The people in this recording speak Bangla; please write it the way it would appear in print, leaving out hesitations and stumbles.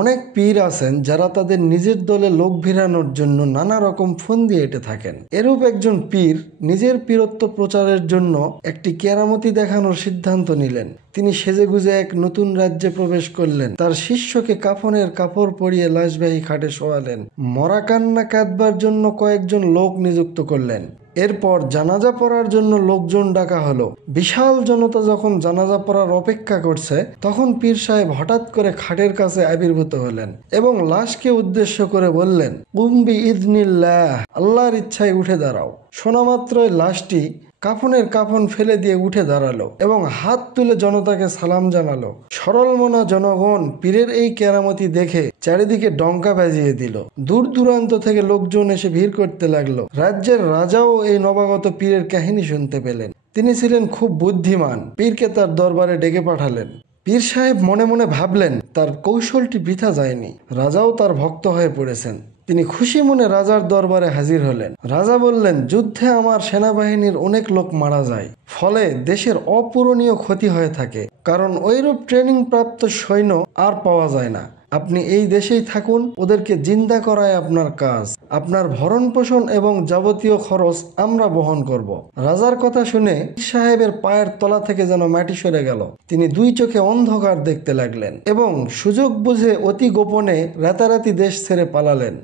অনেক পীর আছেন যারা তাদের নিজের দলে লোক ভিড়ানোর জন্য নানা রকম ফন্দি এঁটে থাকেন। এরূপ একজন পীর নিজের পীরত্ব প্রচারের জন্য একটি কেরামতি দেখানোর সিদ্ধান্ত নিলেন। তিনি সেজেগুজে এক নতুন রাজ্যে প্রবেশ করলেন। তার শিষ্যকে কাফনের কাপড় পরিয়ে লাশবাহী খাটে শোয়ালেন। মরা কান্না কাঁদবার জন্য কয়েকজন লোক নিযুক্ত করলেন। এরপর জানাজা পড়ার জন্য লোকজন ডাকা হলো। বিশাল জনতা যখন জানাজা পড়ার অপেক্ষা করছে, তখন পীর সাহেব হঠাৎ করে খাটের কাছে আবির্ভূত হলেন এবং লাশকে উদ্দেশ্য করে বললেন, কুম্বি ইদনিল্লাহ, আল্লাহর ইচ্ছায় উঠে দাঁড়াও। শোনা মাত্রই লাশটি কাফনের কাফন ফেলে দিয়ে উঠে দাঁড়ালো এবং হাত তুলে জনতাকে সালাম জানালো। সরল মনা জনগণ পীরের এই কেরামতি দেখে চারিদিকে ডঙ্কা বাজিয়ে দিল। দূর দূরান্ত থেকে লোকজন এসে ভিড় করতে লাগলো। রাজ্যের রাজাও এই নবাগত পীরের কাহিনী শুনতে পেলেন। তিনি ছিলেন খুব বুদ্ধিমান। পীরকে তার দরবারে ডেকে পাঠালেন। পীর সাহেব মনে মনে ভাবলেন, তার কৌশলটি বৃথা যায়নি। রাজাও তার ভক্ত হয়ে পড়েছেন। তিনি খুশি মনে রাজার দরবারে হাজির হলেন। রাজা বললেন, যুদ্ধে আমার সেনাবাহিনীর অনেক লোক মারা যায়, ফলে দেশের অপূরণীয় ক্ষতি হয়ে থাকে, কারণ ওইরূপ ট্রেনিং প্রাপ্ত সৈন্য আর পাওয়া যায় না। আপনি এই দেশেই থাকুন, ওদেরকে জিন্দা করায় আপনার কাজ। আপনার ভরণ পোষণ এবং যাবতীয় খরচ আমরা বহন করব। রাজার কথা শুনে সাহেবের পায়ের তলা থেকে যেন মাটি সরে গেল। তিনি দুই চোখে অন্ধকার দেখতে লাগলেন এবং সুযোগ বুঝে অতি গোপনে রাতারাতি দেশ ছেড়ে পালালেন।